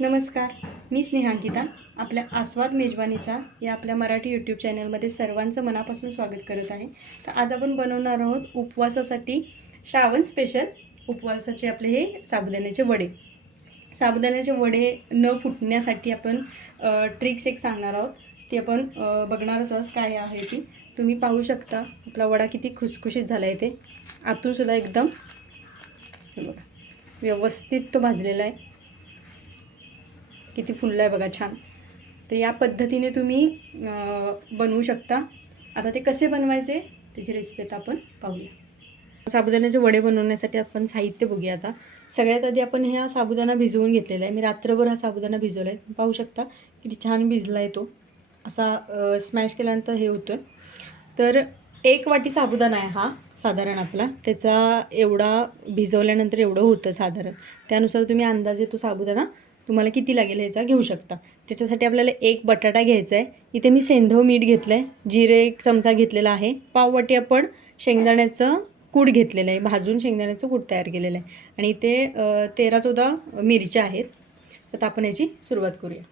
नमस्कार, मी स्नेहांकिता. आपल्या आस्वाद मेजवानीचा या आपल्या मराठी यूट्यूब चॅनलमध्ये सर्वांचं मनापासून स्वागत करत आहे. तर आज आपण बनवणार आहोत उपवासासाठी श्रावण स्पेशल उपवासाचे आपले हे साबुदाण्याचे वडे. साबुदाण्याचे वडे न फुटण्यासाठी आपण ट्रिक्स एक सांगणार आहोत. ती आपण बघणारच आहोत काय आहे ती. तुम्ही पाहू शकता आपला वडा किती खुसखुशीत झाला आहे. ते आतूनसुद्धा एकदम बघा व्यवस्थित तो भाजलेला आहे. किती फुलला आहे बघा, छान. तर या पद्धतीने तुम्ही बनवू शकता. आता ते कसे बनवायचे त्याची रेसिपी आता आपण पाहूया. साबुदाण्याचे वडे बनवण्यासाठी आपण साहित्य बघूया. आता सगळ्यात आधी आपण हा साबुदाणा भिजवून घेतलेला आहे. मी रात्रभर हा साबुदाणा भिजवला आहे. पाहू शकता किती छान भिजला आहे. तो असा स्मॅश केल्यानंतर हे होतो आहे. तर 1 वाटी साबुदाणा आहे हा साधारण आपला. त्याचा एवढा भिजवल्यानंतर एवढं होतं साधारण. त्यानुसार तुम्ही अंदाजे तो साबुदाणा तुम्हाला किती लागेल ह्याचा घेऊ शकता. त्याच्यासाठी आपल्याला 1 बटाटा घ्यायचा आहे. इथे मी सेंधव मीठ घेतलं आहे. जिरे 1 चमचा घेतलेला आहे. पाव वाटी आपण शेंगदाण्याचं कूट घेतलेलं आहे. भाजून शेंगदाण्याचं कूट तयार केलेलं आहे. आणि इथे 13-14 मिरच्या आहेत. तर आपण याची सुरुवात करूया.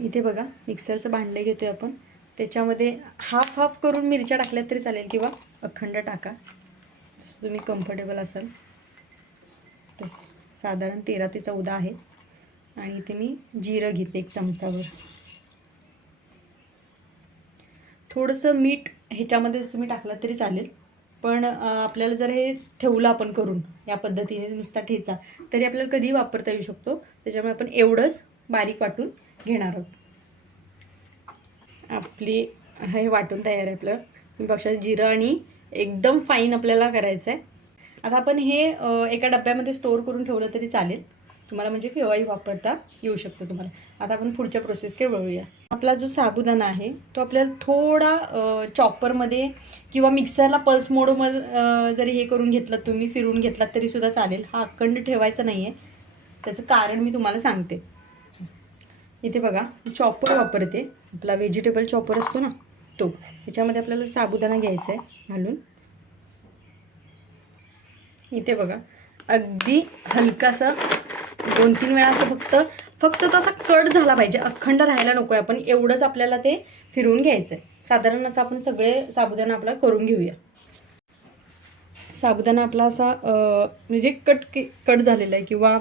इथे बघा मिक्सरचं भांडं घेतो आहे आपण. त्याच्यामध्ये हाफ करून मिरच्या टाकल्यात तरी चालेल किंवा अखंड टाका, जसं तुम्ही कम्फर्टेबल असाल तसं. साधारण 13 ते 14 आहेत. आणि इथे मी जिरं घेते 1 चमचावर. थोडंसं मीठ ह्याच्यामध्येच तुम्ही टाकलं तरी चालेल. पण आपल्याला जर हे ठेवलं आपण करून या पद्धतीने नुसता ठेचा तरी आपल्याला कधीही वापरता येऊ शकतो. त्याच्यामुळे आपण एवढंच बारीक वाटून घेणार आहोत. आपली हे वाटून तयार आहे आपलं. तुम्ही बघा जिरं आणि एकदम फाईन आपल्याला करायचं आहे. आता आपण हे एका डब्यामध्ये स्टोअर करून ठेवलं तरी चालेल तुम्हाला, म्हणजे केव्हाही वापरता येऊ शकतो तुम्हाला. आता आपण पुढच्या प्रोसेसकडे वळूया. आपला जो साबुदाणा आहे तो आपल्याला थोडा चॉपरमध्ये किंवा मिक्सरला पल्स मोडमध्ये जरी हे करून घेतलं तुम्ही, फिरून घेतलात तरीसुद्धा चालेल. हा अखंड ठेवायचा नाही आहे. त्याचं कारण मी तुम्हाला सांगते. इथे बघा चॉपर वापरते. आपला व्हेजिटेबल चॉपर असतो ना तो. ह्याच्यामध्ये आपल्याला साबुदाणा घ्यायचा आहे घालून. इथे बघा अगदी हलकासा 2-3 वेळा असं फक्त तो असा कट झाला पाहिजे, अखंड राहायला नको आहे. आपण एवढंच आपल्याला ते फिरवून घ्यायचं आहे. साधारण असं आपण सगळे साबुदाणा आपला करून घेऊया. साबुदाणा आपला असा म्हणजे कट झालेला आहे किंवा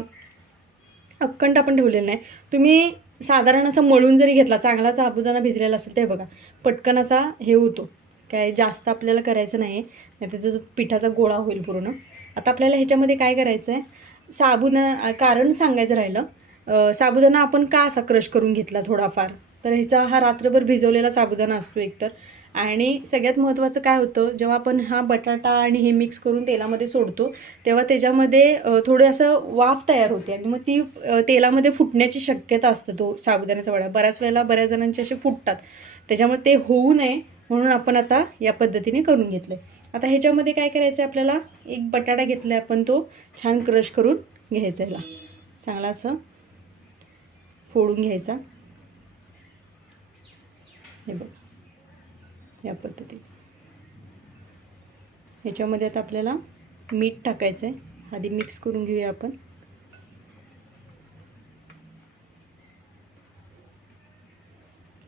अखंड आपण ठेवलेलं नाही. तुम्ही साधारण असं मळून जरी घेतला, चांगला साबुदाणा भिजलेला असेल ते बघा पटकन असा हे होतो. काय जास्त आपल्याला करायचं नाही आहे, नाही त्याचा पिठाचा गोळा होईल पूर्ण. आता आपल्याला ह्याच्यामध्ये काय करायचं आहे, साबुदाणा कारण सांगायचं राहिलं. साबुदाणा आपण का असा क्रश करून घेतला थोडाफार, तर ह्याचा हा रात्रभर भिजवलेला साबुदाणा असतो एकतर. आणि सगळ्यात महत्त्वाचं काय होतं, जेव्हा आपण हा बटाटा आणि हे मिक्स करून तेलामध्ये सोडतो तेव्हा त्याच्यामध्ये थोडं असं वाफ तयार होते आणि मग ती तेलामध्ये फुटण्याची शक्यता असतं. तो साबुदाण्याचा वडा बऱ्याच वेळेला बऱ्याच जणांचे असे फुटतात. त्याच्यामुळे ते होऊ नये म्हणून आपण आता या पद्धतीने करून घेतलं आहे. आता ह्याच्यामध्ये काय करायचं आहे, आपल्याला 1 बटाटा घेतला आहे आपण, तो छान क्रश करून घ्यायचा. ह्याला चांगला असं फोडून घ्यायचा. हे बघ या पद्धतीने. ह्याच्यामध्ये आता आपल्याला मीठ टाकायचं आहे. आधी मिक्स करून घेऊया आपण.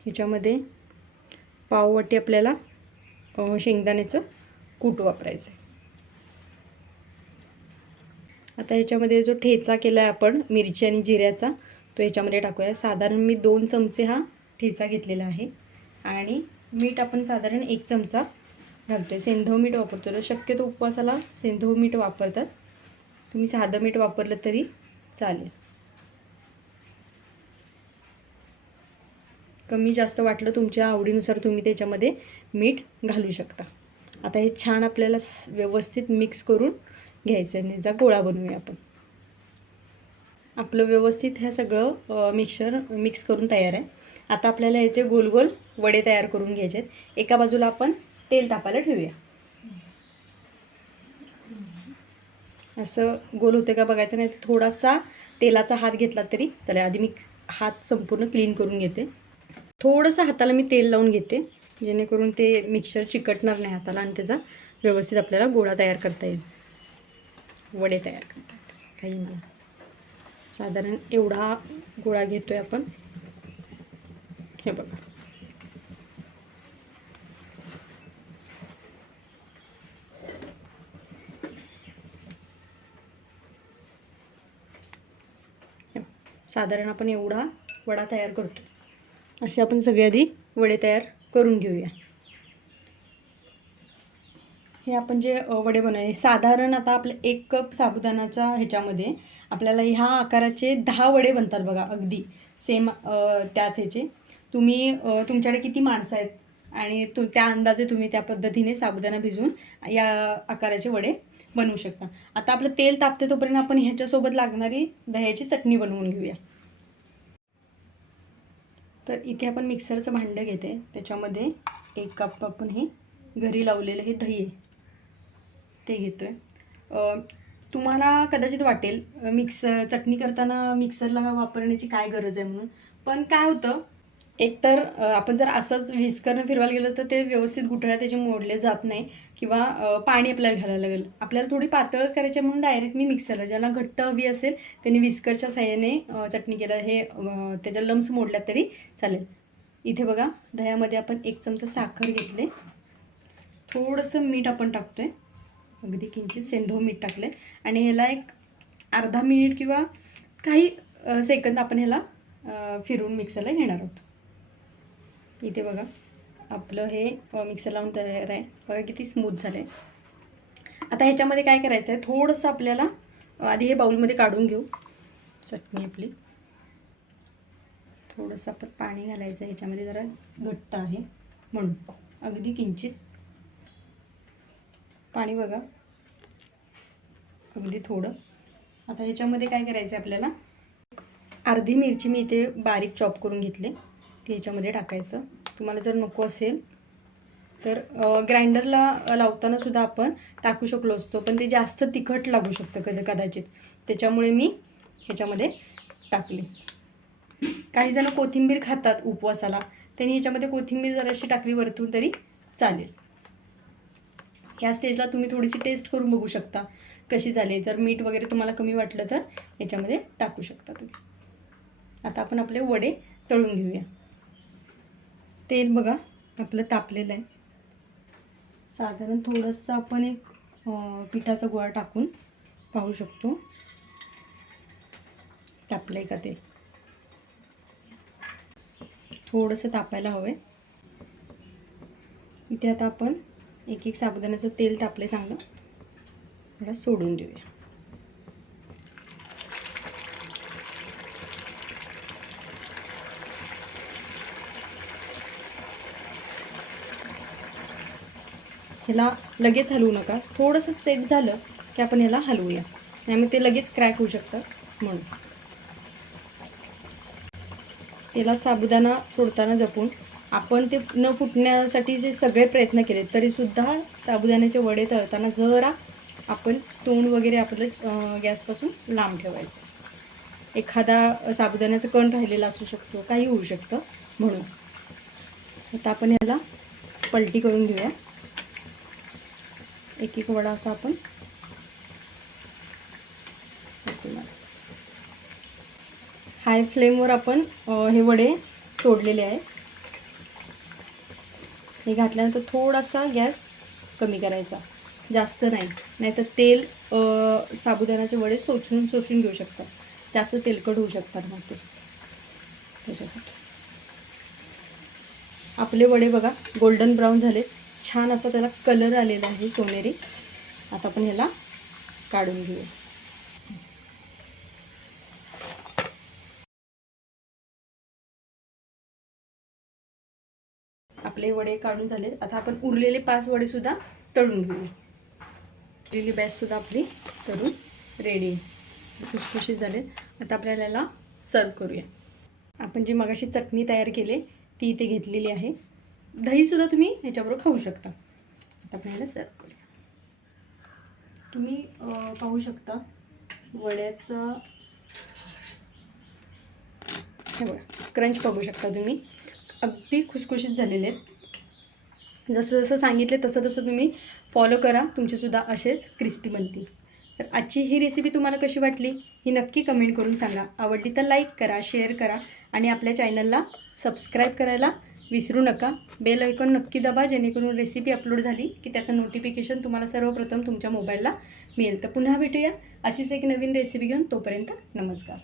ह्याच्यामध्ये पाव वाटी आपल्याला शेंगदाण्याचं कूट वापरायचं आहे. आता ह्याच्यामध्ये जो ठेचा केला आहे आपण मिरची आणि जिऱ्याचा तो ह्याच्यामध्ये टाकूया. साधारण मी 2 चमचे हा ठेचा घेतलेला आहे. आणि मीठ आपण साधारण 1 चमचा घालतो आहे. सेंधव मीठ वापरतो आहे. शक्यतो उपवासाला सेंधव मीठ वापरतात. तुम्ही साधं मीठ वापरलं तरी चालेल. कमी जास्त वाटलं तुमच्या आवडीनुसार तुम्ही त्याच्यामध्ये मीठ घालू शकता. आता हे छान आपल्याला व्यवस्थित मिक्स करून घ्यायचं आहे. त्याचा गोळा बनवूया आपण. आपलं व्यवस्थित हे सगळं मिक्स करून तयार आहे. आता आपल्याला याचे गोल गोल वडे तयार करून घ्यायचे आहेत. एका बाजूला आपण तेल तापायला ठेवूया. असं गोल होते का बघायचं, नाही थोडासा तेलाचा हात घेतला तरी चालेल. आधी मी हात संपूर्ण क्लीन करून घेते. थोडंसं हाताला मी तेल लावून घेते जेणेकरून ते मिक्सचर चिकटणार नाही हाताला आणि त्याचा व्यवस्थित आपल्याला गोळा तयार करता येईल, वडे तयार करता येतील. काही मला साधारण एवढा गोळा घेतोय आपण. हे बघा, साधारण आपण एवढा वडा तयार करतो. असे आपण सगळे आधी वडे तयार करून घेऊया. हे आपण जे वडे बनवले, साधारण आता आपलं 1 कप साबुदाण्याच्या ह्याच्यामध्ये आपल्याला ह्या आकाराचे 10 वडे बनतात बघा. अगदी सेम त्याच ह्याचे. तुम्ही तुमच्याकडे किती माणसं आहेत आणि त्या अंदाजे तुम्ही त्या पद्धतीने साबुदाणा भिजवून या आकाराचे वडे बनवू शकता. आता आपलं तेल तापते तोपर्यंत आपण ह्याच्यासोबत लागणारी दह्याची चटणी बनवून घेऊया. तर इथे आपण मिक्सरचं भांडं घेते, त्याच्यामध्ये 1 कप आपण हे घरी लावलेलं हे दही आहे ते घेतो आहे. तुम्हाला कदाचित वाटेल चटणी करताना मिक्सरला वापरण्याची काय गरज आहे म्हणून. पण काय होतं, एकतर आपण जर असंच विस्करनं फिरवायला गेलं तर ते व्यवस्थित गुठळ्या त्याचे मोडले जात नाही किंवा पाणी आपल्याला घालायला लागेल. आपल्याला थोडी पातळच करायची म्हणून डायरेक्ट मी मिक्सरला, ज्याला घट्ट हवी असेल त्यांनी विस्करच्या साहाय्याने चटणी केलं हे त्याच्या लम्स मोडल्यात तरी चालेल. इथे बघा, दह्यामध्ये आपण 1 चमचा साखर घेतले, थोडंसं मीठ आपण टाकतो आहे, अगदी किंचित सेंधव मीठ टाकले आणि ह्याला एक अर्धा मिनिट किंवा काही सेकंद आपण ह्याला फिरवून मिक्सरला घेणार आहोत. इथे बघा, आपलं हे मिक्सर लावून तयार आहे. बघा किती स्मूथ झालं आहे. आता ह्याच्यामध्ये काय करायचं आहे, थोडंसं आपल्याला आधी हे बाउलमध्ये काढून घेऊ चटणी आपली. थोडंसं आपण पाणी घालायचं आहे ह्याच्यामध्ये, जरा घट्ट आहे म्हणून अगदी किंचित पाणी, बघा अगदी थोडं. आता ह्याच्यामध्ये काय करायचं आहे आपल्याला, अर्धी मिरची मी इथे बारीक चॉप करून घेतले, ते ह्याच्यामध्ये टाकायचं. तुम्हाला जर नको असेल तर ग्राइंडरला लावताना सुद्धा आपण टाकू शकलो असतो, पण ते जास्त तिखट लागू शकतं कदाचित, त्याच्यामुळे मी ह्याच्यामध्ये टाकली. काही जण कोथिंबीर खातात उपवासाला, त्यांनी ह्याच्यामध्ये कोथिंबीर जराशी टाकली वरतून तरी चालेल. ह्या स्टेजला तुम्ही थोडीशी टेस्ट करून बघू शकता कशी झाली. जर मीठ वगैरे तुम्हाला कमी वाटलं तर याच्यामध्ये टाकू शकता तुम्ही. आता आपण आपले वडे तळून घेऊया. तेल बघा आपलं तापलेलं आहे. साधारण थोडंसं आपण एक पिठाचा गोळा टाकून पाहू शकतो तापलं आहे का ते. थोडंसं तापायला हवं आहे. इथे आता आपण एक साबुदाण्याचं तेल तापले चांगलं, थोडं सोडून देऊया. ह्याला लगेच हलवू नका, थोडंसं सेट झालं की आपण ह्याला हलवूया, त्यामुळे ते लगेच क्रॅक होऊ शकतं म्हणून. याला साबुदाणा सोडताना जपून, आपण ते न फुटण्यासाठी जे सगळे प्रयत्न केले तरीसुद्धा साबुदाण्याचे वडे तळताना जरा आपण तोंड वगैरे आपलं गॅसपासून लांब ठेवायचं. एखादा साबुदाण्याचं कण राहिलेला असू शकतो, काही होऊ शकतं म्हणून. आता आपण याला पलटी करून घेऊया. एक वडा असा आपण हाय फ्लेमवर आपण हे वडे सोडलेले आहे. हे घातल्यानंतर थोडासा गॅस कमी करायचा, जास्त नाही, नाहीतर तेल साबुदाण्याचे वडे शोषून घेऊ शकतात, जास्त तेलकट होऊ शकतात मग ते. त्याच्यासाठी आपले वडे बघा गोल्डन ब्राऊन झाले, छान असा त्याला कलर आलेला आहे सोनेरी. आता आपण ह्याला काढून घेऊया. आपले वडे काढून झाले. आता आपण उरलेले 5 वडे सुद्धा तळून घेऊया. उरलेली बॅच सुद्धा आपली तळून रेडी, खुसखुशीत झाले. आता आपल्याला याला सर्व करूया. आपण जी मगाशी चटणी तयार केली ती इथे घेतलेली आहे. दहीसुद्धा तुम्ही ह्याच्याबरोबर खाऊ शकता. आता आपण याला सर्व करूया. तुम्ही पाहू शकता वड्याचं हे बघा क्रंच बघू शकता तुम्ही, अगदी खुसखुशीत झालेले आहेत. जसं जसं सांगितले तसं तसं तुम्ही फॉलो करा, तुमचेसुद्धा असेच क्रिस्पी बनतील. तर आजची ही रेसिपी तुम्हाला कशी वाटली ही नक्की कमेंट करून सांगा. आवडली तर लाईक करा, शेअर करा आणि आपल्या चॅनलला सबस्क्राईब करायला विसरू नका. बेल आयकॉन नक्की दाबा, जेणेकरून रेसिपी अपलोड झाली की त्याचं नोटिफिकेशन तुम्हाला सर्वप्रथम तुमच्या मोबाईलला मिळेल. तर पुन्हा भेटूया अशीच एक नवीन रेसिपी घेऊन. तोपर्यंत नमस्कार.